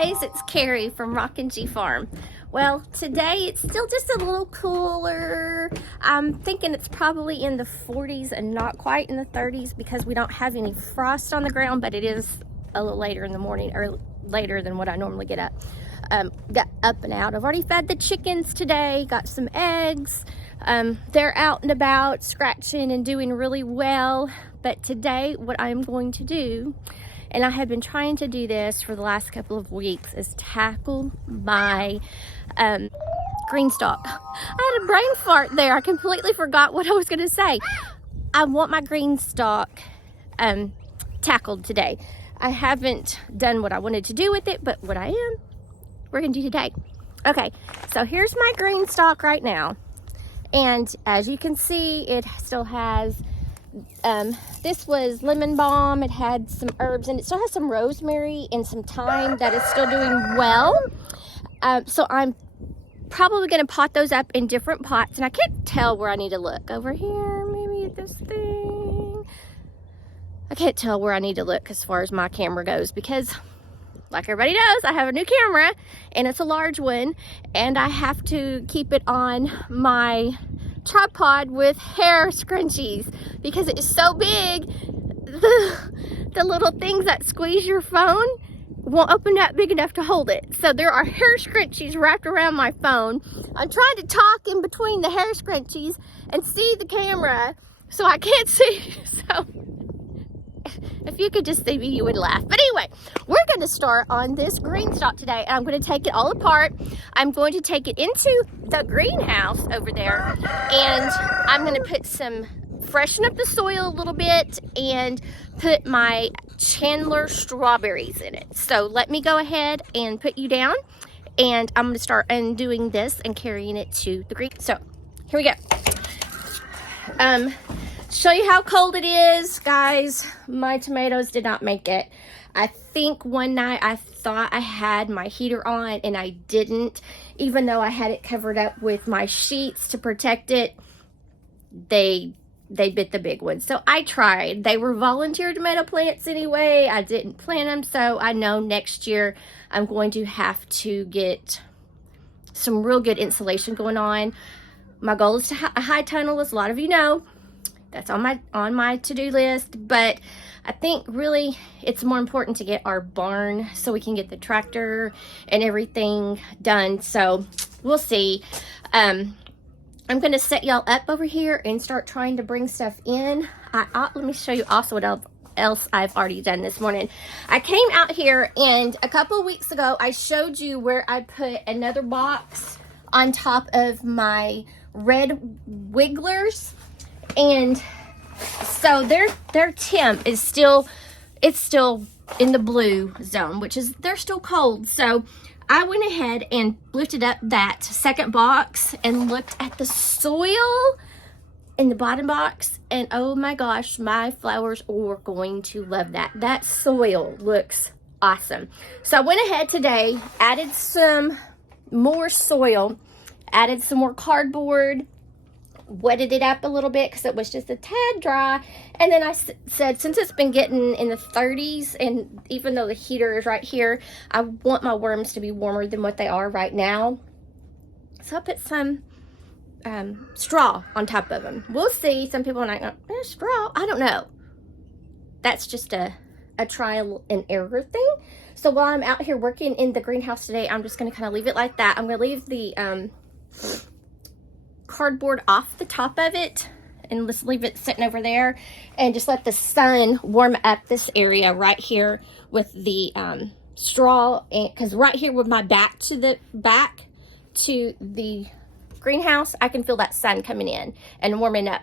guys, it's Cari from Rockin G Farm. Well, today it's still just a little cooler. I'm thinking it's probably in the 40s and not quite in the 30s because we don't have any frost on the ground, but it is a little later in the morning, or later than what I normally get up. Got up and out. I've already fed the chickens today, got some eggs. They're out and about, scratching and doing really well. But today, what I'm going to do, and I have been trying to do this for the last couple of weeks, is tackle my greenstalk. I had a brain fart there. I completely forgot what I was going to say. I want my greenstalk tackled today. I haven't done what I wanted to do with it, but what we're going to do today. Okay, so here's my greenstalk right now. And as you can see, it still has this was lemon balm. It had some herbs, and it still has some rosemary and some thyme that is still doing well. So I'm probably going to pot those up in different pots, and I can't tell where I need to look. Over here, maybe at this thing. I can't tell where I need to look as far as my camera goes because, like everybody knows, I have a new camera, and it's a large one, and I have to keep it on my tripod with hair scrunchies because it is so big. The little things that squeeze your phone won't open up big enough to hold it. So there are hair scrunchies wrapped around my phone. I'm trying to talk in between the hair scrunchies and see the camera, so I can't see. So if you could just see me, you would laugh. But anyway, we're going to start on this greenstalk today. I'm going to take it all apart. I'm going to take it into the greenhouse over there, and I'm going to freshen up the soil a little bit and put my Chandler strawberries in it. So let me go ahead and put you down, and I'm going to start undoing this and carrying it to the green. So here we go. Show you how cold it is, guys. My tomatoes did not make it. I think one night I thought I had my heater on and I didn't. Even though I had it covered up with my sheets to protect it, they bit the big ones. So I tried. They were volunteer tomato plants anyway. I didn't plant them, so I know next year I'm going to have to get some real good insulation going on. My goal is to a high tunnel, as a lot of you know. That's on my to-do list, but I think really it's more important to get our barn so we can get the tractor and everything done. So we'll see. I'm going to set y'all up over here and start trying to bring stuff in. Let me show you also what else I've already done this morning. I came out here, and a couple of weeks ago I showed you where I put another box on top of my red wigglers. And so their temp is still in the blue zone, which is, they're still cold. So I went ahead and lifted up that second box and looked at the soil in the bottom box, and oh my gosh, my flowers are going to love that. That soil looks awesome. So I went ahead today, added some more soil, added some more cardboard, wetted it up a little bit because it was just a tad dry, and then I said, since it's been getting in the 30s, and even though the heater is right here, I want my worms to be warmer than what they are right now, so I put some straw on top of them. We'll see. Some people are like, straw, I don't know. That's just a trial and error thing. So while I'm out here working in the greenhouse today, I'm just going to kind of leave it like that. I'm going to leave the cardboard off the top of it and just leave it sitting over there, and just let the sun warm up this area right here with the straw, because right here with my back to the greenhouse, I can feel that sun coming in and warming up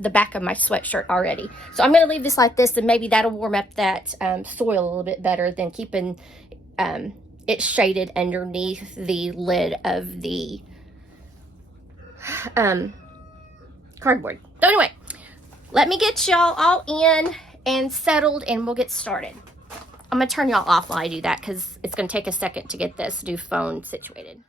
the back of my sweatshirt already. So I'm going to leave this like this, and maybe that'll warm up that soil a little bit better than keeping it shaded underneath the lid of the cardboard. So anyway, let me get y'all all in and settled, and we'll get started. I'm gonna turn y'all off while I do that because it's gonna take a second to get this new phone situated.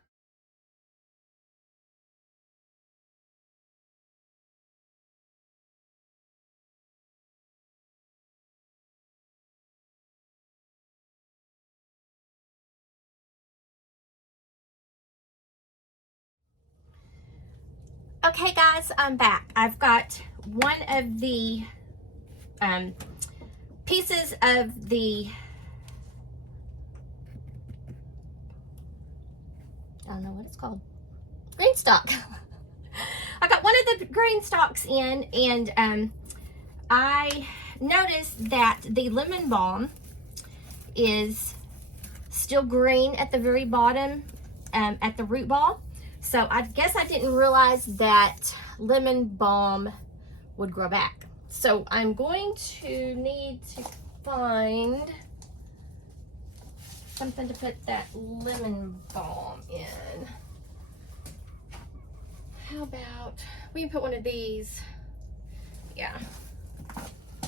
Okay guys, I'm back. I've got one of the pieces of the, I don't know what it's called, greenstalk. I got one of the green stalks in, and I noticed that the lemon balm is still green at the very bottom, at the root ball. So I guess I didn't realize that lemon balm would grow back. So I'm going to need to find something to put that lemon balm in. How about, we can put one of these. Yeah.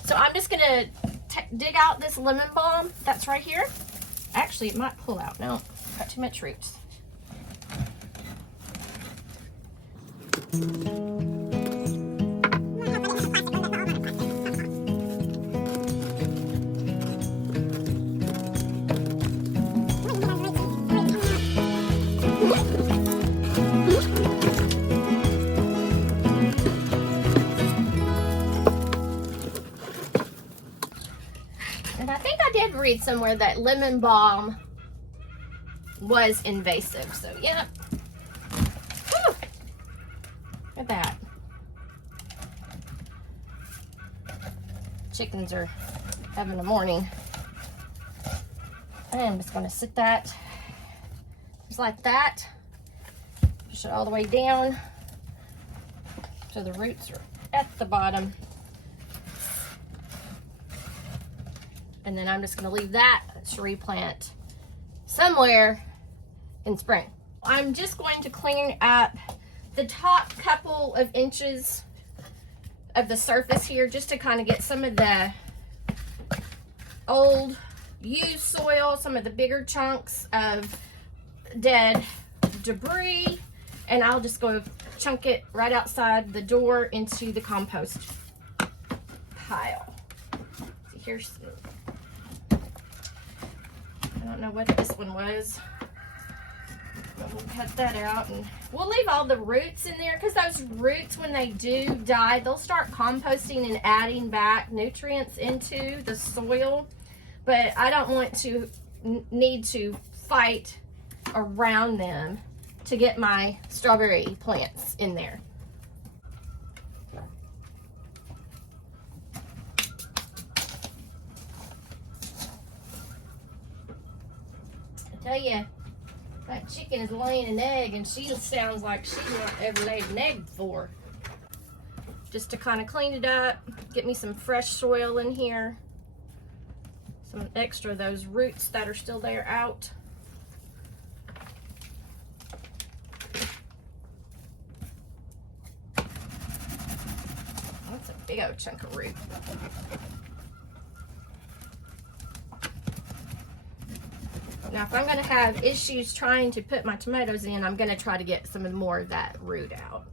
So I'm just gonna dig out this lemon balm that's right here. Actually, it might pull out. No, got too much roots. And I think I did read somewhere that lemon balm was invasive. So, yeah. Whew. Look at that. Chickens are having a morning. I am just going to sit that just like that. Push it all the way down so the roots are at the bottom. And then I'm just going to leave that to replant somewhere in spring. I'm just going to clean up the top couple of inches of the surface here, just to kind of get some of the old used soil, some of the bigger chunks of dead debris, and I'll just go chunk it right outside the door into the compost pile. See, here's some, I don't know what this one was, but we'll cut that out, and we'll leave all the roots in there, because those roots, when they do die, they'll start composting and adding back nutrients into the soil. But I don't want to need to fight around them to get my strawberry plants in there. I tell you, that chicken is laying an egg, and she sounds like she's not ever laid an egg before. Just to kind of clean it up, get me some fresh soil in here. Some extra of those roots that are still there out. That's a big old chunk of root. Now, if I'm going to have issues trying to put my tomatoes in, I'm going to try to get some more of that root out.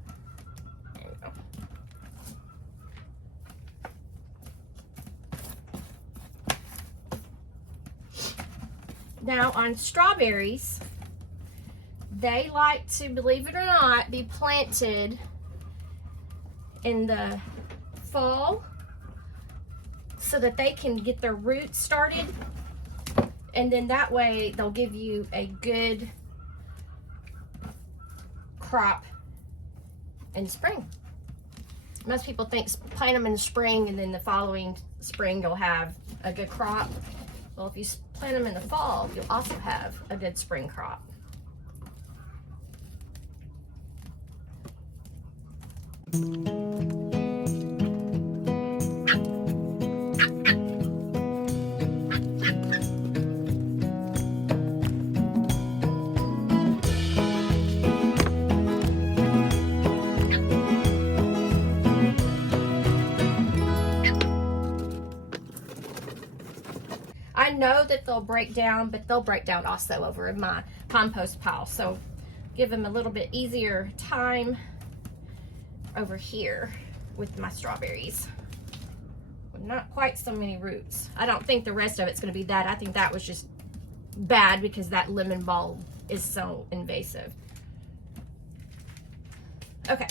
There we go. Now, on strawberries, they like to, believe it or not, be planted in the fall so that they can get their roots started. And then that way they'll give you a good crop in spring. Most people think plant them in the spring and then the following spring you'll have a good crop. Well, if you plant them in the fall, you'll also have a good spring crop. I know that they'll break down, but they'll break down also over in my compost pile. So give them a little bit easier time over here with my strawberries. Not quite so many roots. I don't think the rest of it's going to be that. I think that was just bad because that lemon balm is so invasive. Okay,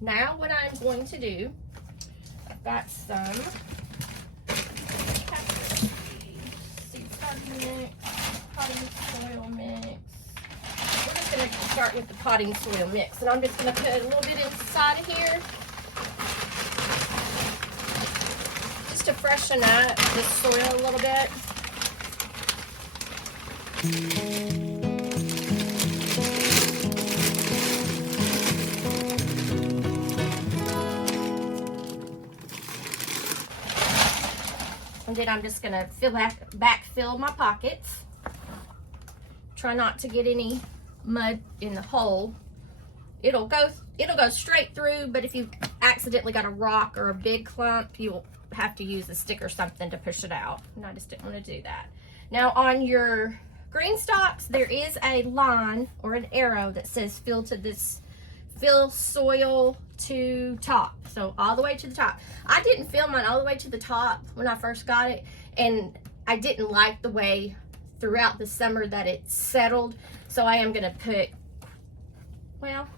Now what I'm going to do, I've got some seed potting mix, potting soil mix. We're just going to start with the potting soil mix, and I'm just going to put a little bit inside of here just to freshen up the soil a little bit. And then I'm just gonna backfill my pockets. Try not to get any mud in the hole. It'll go straight through, but if you accidentally got a rock or a big clump, you'll have to use a stick or something to push it out. And I just didn't want to do that. Now on your green stalks, there is a line or an arrow that says fill soil to top, so all the way to the top. I didn't fill mine all the way to the top when I first got it, and I didn't like the way throughout the summer that it settled, so I am going to put, well,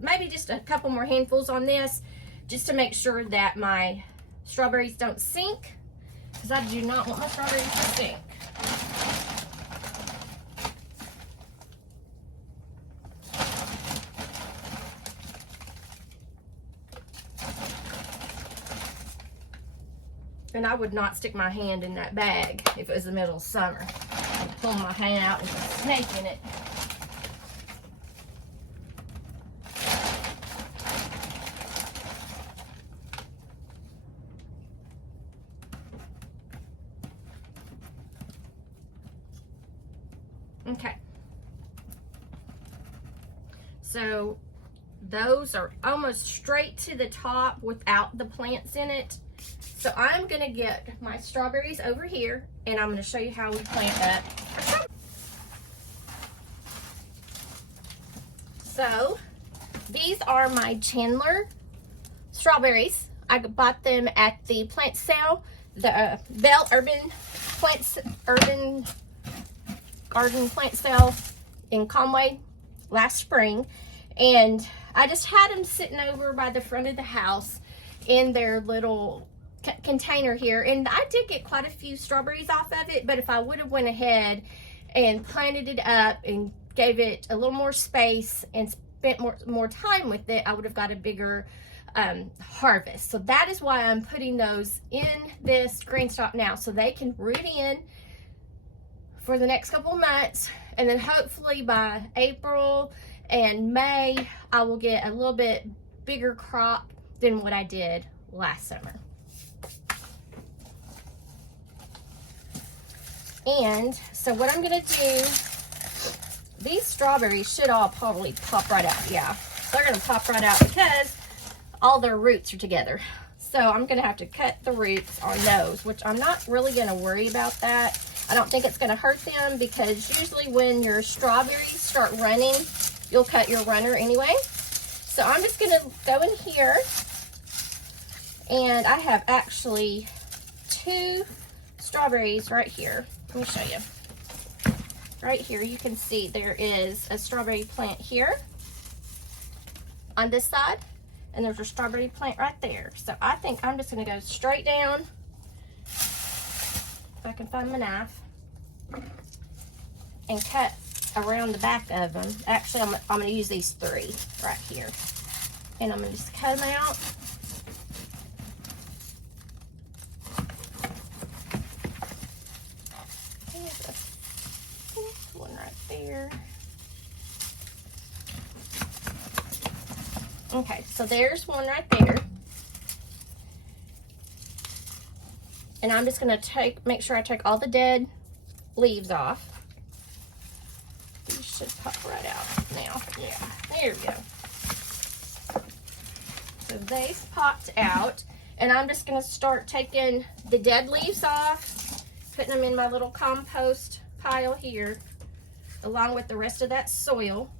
maybe just a couple more handfuls on this just to make sure that my strawberries don't sink, because I do not want my strawberries to sink. And I would not stick my hand in that bag if it was the middle of summer. I'd pull my hand out and there's a snake in it. Okay. So those are almost straight to the top without the plants in it. So I'm going to get my strawberries over here, and I'm going to show you how we plant that. So these are my Chandler strawberries. I bought them at the plant sale, the Bell Urban Garden plant sale in Conway last spring. And I just had them sitting over by the front of the house in their little container here, and I did get quite a few strawberries off of it, but if I would have went ahead and planted it up and gave it a little more space and spent more time with it, I would have got a bigger harvest. So that is why I'm putting those in this green stock now, so they can root in for the next couple of months, and then hopefully by April and May I will get a little bit bigger crop than what I did last summer. And so what I'm gonna do, these strawberries should all probably pop right out. Yeah, they're gonna pop right out because all their roots are together. So I'm gonna have to cut the roots on those, which I'm not really gonna worry about that. I don't think it's gonna hurt them, because usually when your strawberries start running, you'll cut your runner anyway. So I'm just gonna go in here, and I have actually 2 strawberries right here. Let me show you. Right here, you can see there is a strawberry plant here on this side, and there's a strawberry plant right there. So I think I'm just gonna go straight down, if I can find my knife, and cut around the back of them. Actually, I'm gonna use these 3 right here, and I'm gonna just cut them out. One right there. Okay, so there's one right there. And I'm just gonna make sure I take all the dead leaves off. These should pop right out now. Yeah, there we go. So they've popped out, and I'm just gonna start taking the dead leaves off, putting them in my little compost pile here, along with the rest of that soil.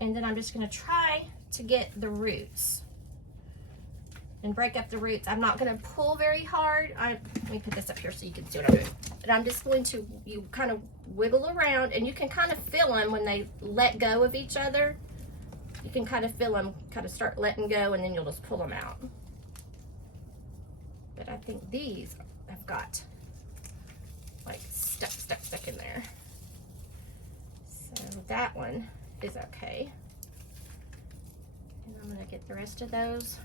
And then I'm just going to try to get the roots. and break up the roots. I'm not going to pull very hard. Let me put this up here so you can see what I'm doing. But I'm just going to, you kind of wiggle around, and you can kind of feel them when they let go of each other. You can kind of feel them kind of start letting go, and then you'll just pull them out. But I think these have got like stuck in there. So that one is okay. And I'm going to get the rest of those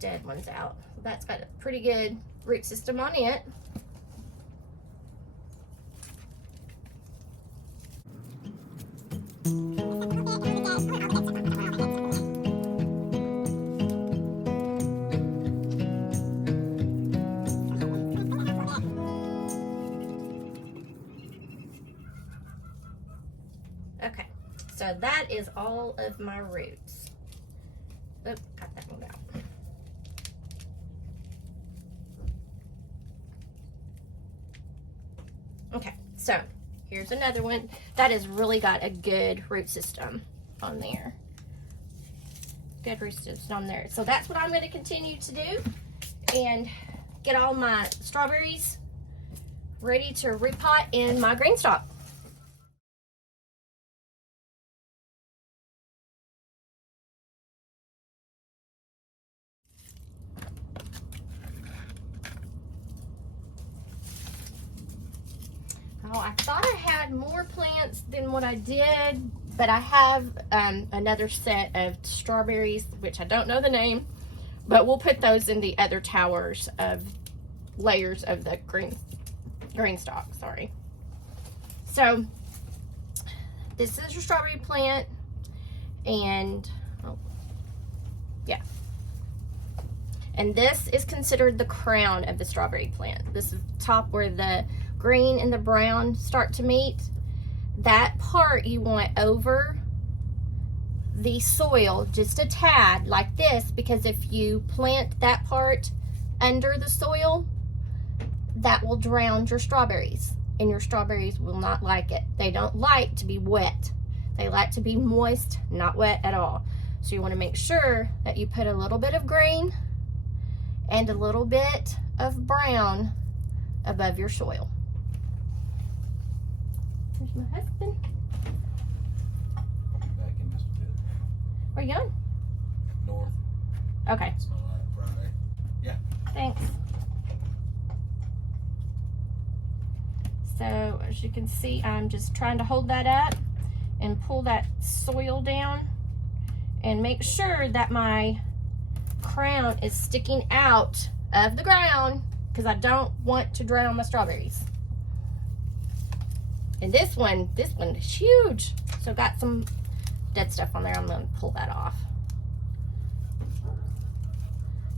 dead ones out. That's got a pretty good root system on it. Okay, so that is all of my roots. Oh, got that one out. Okay, so here's another one that has really got a good root system on there. Good root system on there. So that's what I'm going to continue to do and get all my strawberries ready to repot in my greenstalk. Oh, I thought I had more plants than what I did, but I have another set of strawberries, which I don't know the name, but we'll put those in the other towers of layers of the green stalk, sorry. So this is your strawberry plant, and and this is considered the crown of the strawberry plant. This is the top where the green and the brown start to meet. That part you want over the soil just a tad like this, because if you plant that part under the soil, that will drown your strawberries, and your strawberries will not like it. They don't like to be wet. They like to be moist, not wet at all. So you want to make sure that you put a little bit of green and a little bit of brown above your soil. There's my husband. Back in this bit. Where you going? North. Okay. It's my life Friday. Yeah. Thanks. So as you can see, I'm just trying to hold that up and pull that soil down and make sure that my crown is sticking out of the ground, because I don't want to drown my strawberries. And this one is huge. So got some dead stuff on there. I'm gonna pull that off.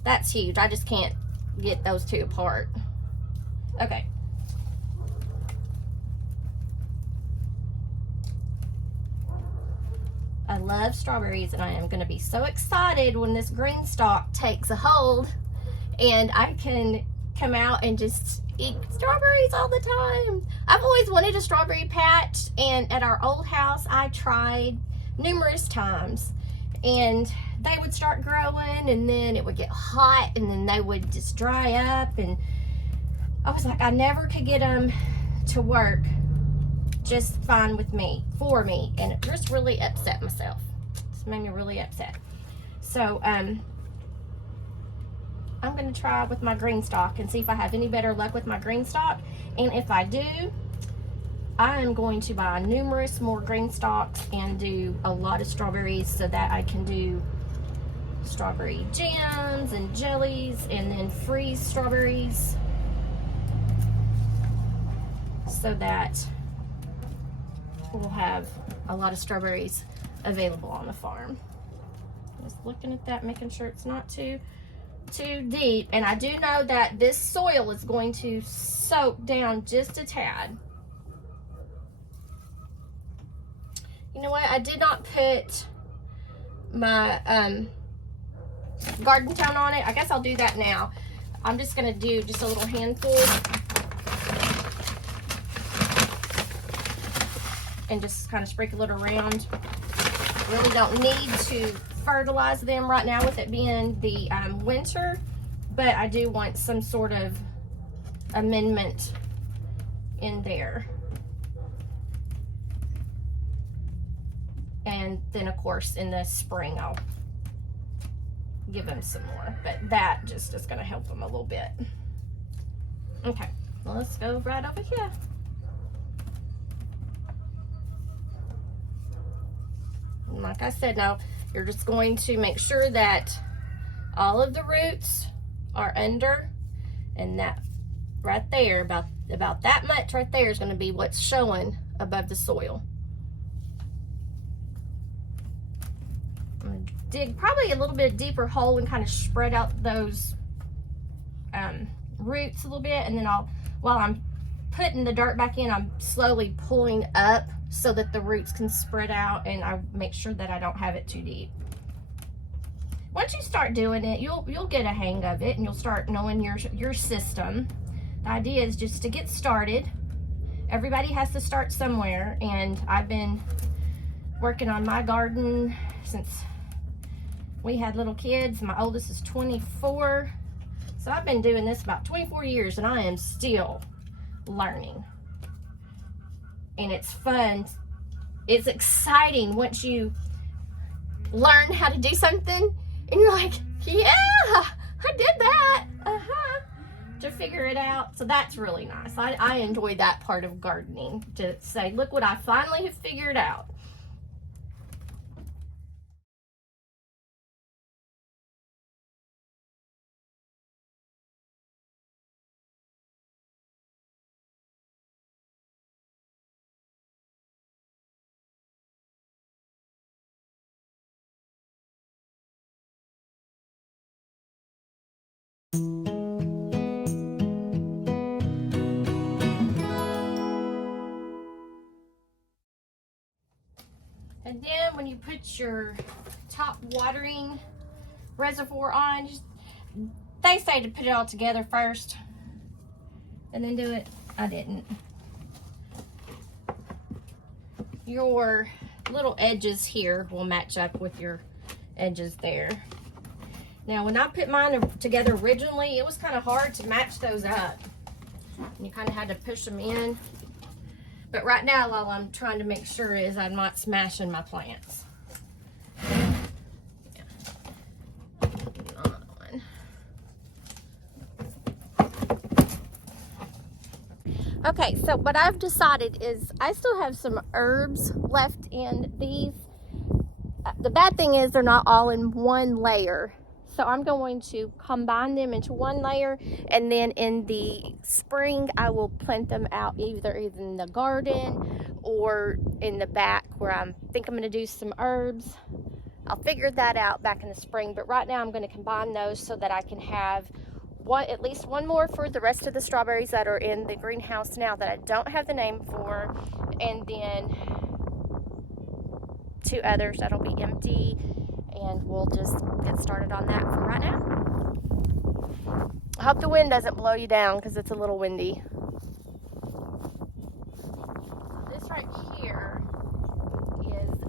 That's huge. I just can't get those two apart. Okay. I love strawberries, and I am going to be so excited when this green stalk takes a hold and I can come out and just eat strawberries all the time. I've always wanted a strawberry patch, and at our old house I tried numerous times, and they would start growing, and then it would get hot, and then they would just dry up, and I was like, I never could get them to work just fine with me, for me, and it just really upset myself. It's made me really upset. So I'm going to try with my green stalk and see if I have any better luck with my green stalk, and if I do, I am going to buy numerous more green stalks and do a lot of strawberries so that I can do strawberry jams and jellies, and then freeze strawberries so that we'll have a lot of strawberries available on the farm. Just looking at that, making sure it's not too deep. And I do know that this soil is going to soak down just a tad. You know what? I did not put my garden town on it. I guess I'll do that now. I'm just going to do just a little handful and just kind of sprinkle it around really don't need to fertilize them right now with it being the winter, but I do want some sort of amendment in there. And then of course in the spring I'll give them some more, but that just is going to help them a little bit. Okay, well, let's go right over here. And like I said, now you're just going to make sure that all of the roots are under, and that right there, about that much right there is going to be what's showing above the soil. I'm going to dig probably a little bit deeper hole and kind of spread out those roots a little bit, and then while I'm putting the dirt back in, I'm slowly pulling up so that the roots can spread out, and I make sure that I don't have it too deep. Once you start doing it, you'll get a hang of it, and you'll start knowing your system. The idea is just to get started. Everybody has to start somewhere, and I've been working on my garden since we had little kids. My oldest is 24, so I've been doing this about 24 years, and I am still learning. And it's fun. It's exciting once you learn how to do something and you're like, yeah, I did that. To figure it out. So that's really nice. I enjoy that part of gardening, to say, look what I finally have figured out. And then when you put your top watering reservoir on, they say to put it all together first and then do it. I didn't. Your little edges here will match up with your edges there. Now, when I put mine together originally, it was kind of hard to match those up. And you kind of had to push them in. But right now, all I'm trying to make sure is I'm not smashing my plants. Yeah. Okay, so what I've decided is I still have some herbs left in these. The bad thing is they're not all in one layer. So I'm going to combine them into one layer, and then in the spring I will plant them out either in the garden or in the back where I think I'm going to do some herbs. I'll figure that out back in the spring, but right now I'm going to combine those so that I can have at least one more for the rest of the strawberries that are in the greenhouse now that I don't have the name for, and then 2 others that'll be empty. And we'll just get started on that for right now. I hope the wind doesn't blow you down because it's a little windy. This right here is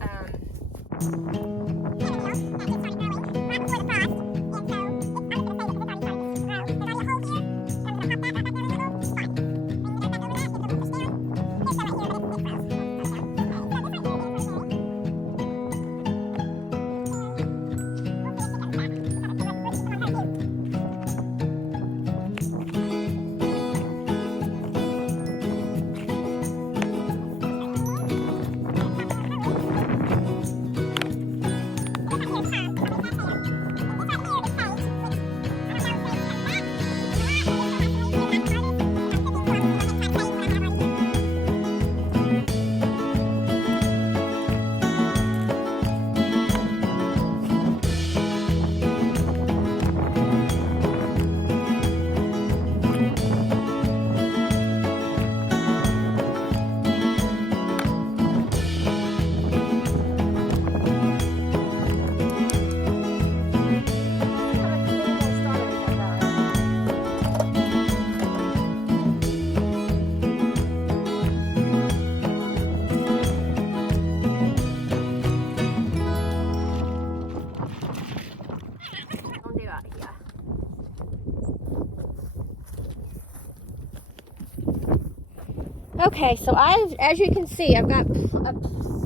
Okay, so as you can see, I've got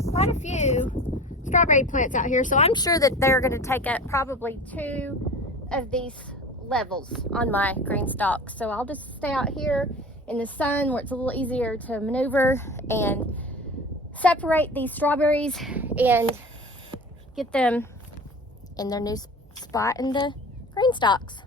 quite a few strawberry plants out here, so I'm sure that they're going to take up probably 2 of these levels on my green stalk. So I'll just stay out here in the sun where it's a little easier to maneuver and separate these strawberries and get them in their new spot in the green stalks.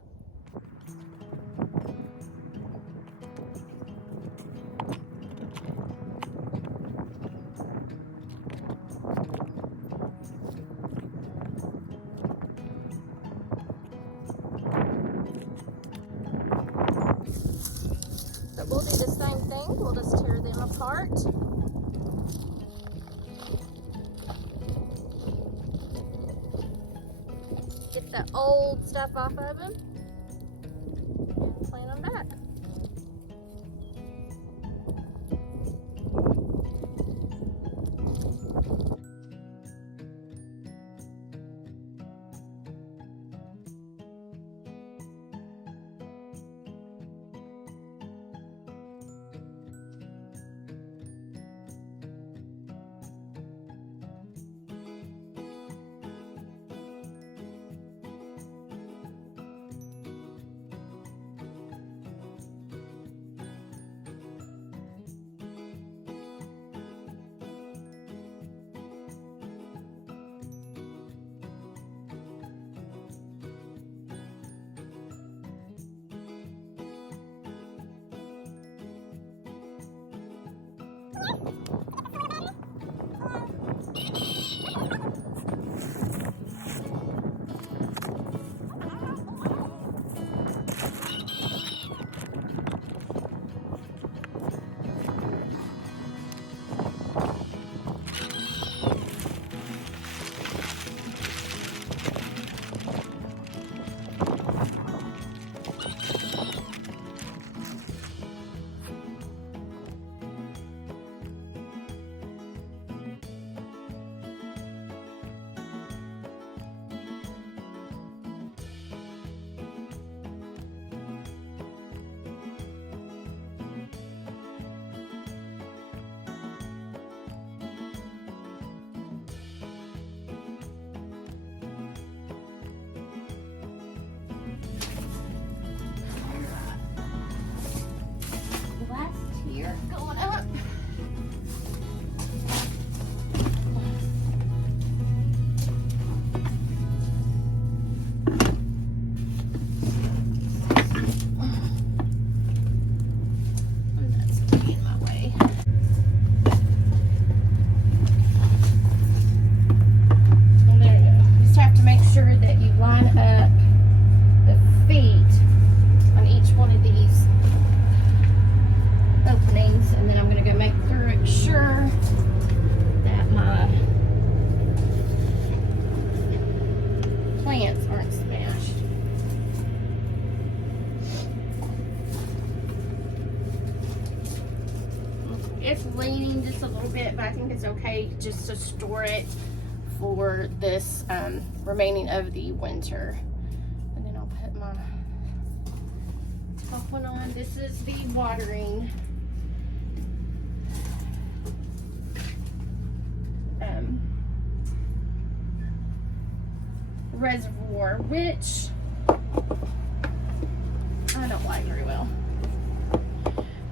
So we'll do the same thing. We'll just tear them apart. Get the old stuff off of them and plant them back. Going up. And that's getting in my way. And there you go. Just have to make sure that you line up the feet on each one of these openings, and then I'm going to go make sure that my plants aren't smashed. It's leaning just a little bit, but I think it's okay just to store it for this remaining of the winter. And then I'll put my top one on. This is the watering reservoir, which I don't like very well.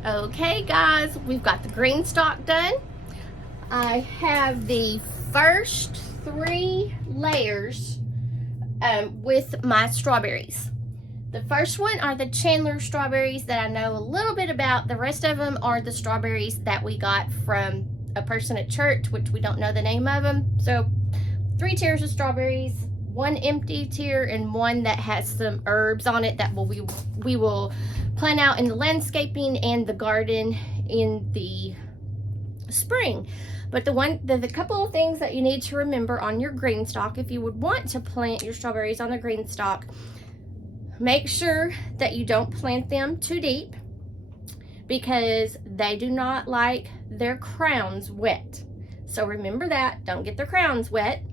Okay guys, we've got the green stalk done. I have the first 3 layers with my strawberries. The first one are the Chandler strawberries that I know a little bit about. The rest of them are the strawberries that we got from a person at church, which we don't know the name of them. So 3 tiers of strawberries, 1 empty tier, and 1 that has some herbs on it that we will plant out in the landscaping and the garden in the spring. But the couple of things that you need to remember on your green stalk, if you would want to plant your strawberries on the green stalk, make sure that you don't plant them too deep, because they do not like their crowns wet. So remember that, don't get their crowns wet.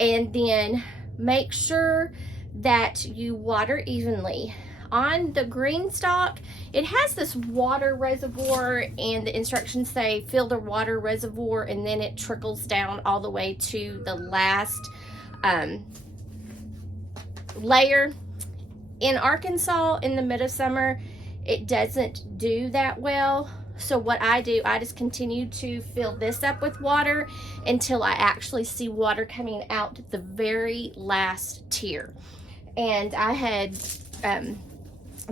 And then make sure that you water evenly on the greenstalk, it has this water reservoir, and the instructions say fill the water reservoir, and then it trickles down all the way to the last layer. In Arkansas, in the middle of summer, it doesn't do that well. So what I do, I just continue to fill this up with water until I actually see water coming out the very last tier. And I had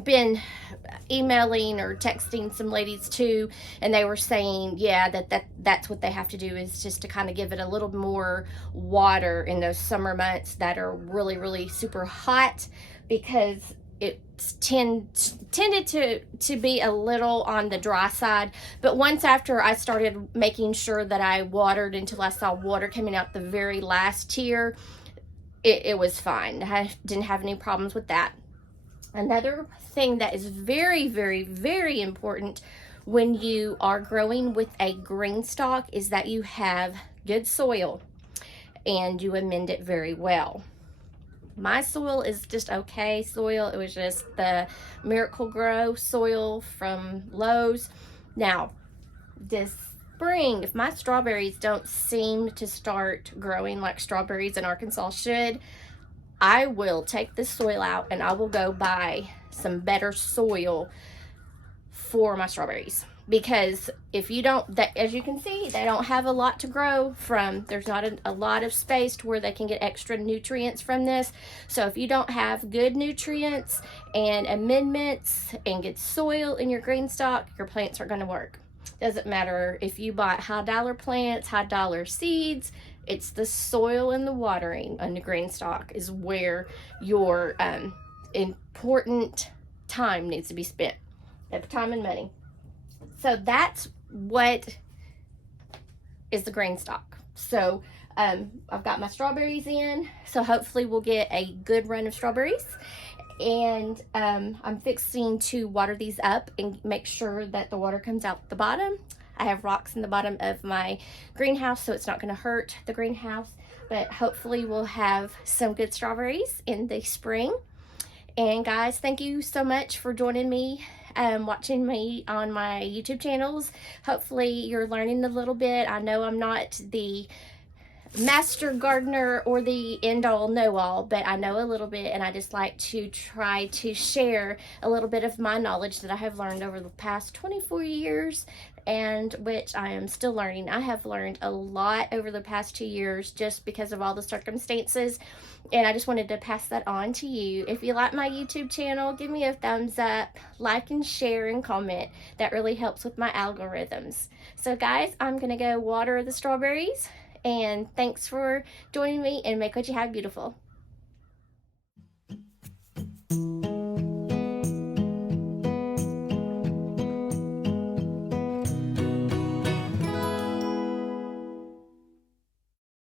been emailing or texting some ladies too, and they were saying, yeah, that's what they have to do, is just to kind of give it a little more water in those summer months that are really, really super hot, because it's tended to be a little on the dry side. But once after I started making sure that I watered until I saw water coming out the very last tier, it was fine. I didn't have any problems with that. Another thing that is very, very, very important when you are growing with a greenstalk is that you have good soil and you amend it very well. My soil is just okay soil. It was just the Miracle Grow soil from Lowe's. Now, this spring, if my strawberries don't seem to start growing like strawberries in Arkansas should, I will take this soil out and I will go buy some better soil for my strawberries. Because if you don't, as you can see, they don't have a lot to grow from. There's not a lot of space to where they can get extra nutrients from this. So if you don't have good nutrients and amendments and good soil in your greenstalk, your plants aren't going to work. Doesn't matter if you bought high dollar plants, high dollar seeds. It's the soil and the watering on the greenstalk is where your important time needs to be spent. Time and money. So that's what is the greenstalk. So I've got my strawberries in, so hopefully we'll get a good run of strawberries. And I'm fixing to water these up and make sure that the water comes out the bottom. I have rocks in the bottom of my greenhouse, so it's not going to hurt the greenhouse. But hopefully we'll have some good strawberries in the spring. And guys, thank you so much for joining me, watching me on my YouTube channels. Hopefully you're learning a little bit. I know I'm not the master gardener or the end-all know-all, but I know a little bit, and I just like to try to share a little bit of my knowledge that I have learned over the past 24 years, and which I am still learning. I have learned a lot over the past 2 years just because of all the circumstances, and I just wanted to pass that on to you. If you like my YouTube channel, give me a thumbs up, like and share and comment. That really helps with my algorithms. So guys, I'm gonna go water the strawberries, and thanks for joining me, and make what you have beautiful.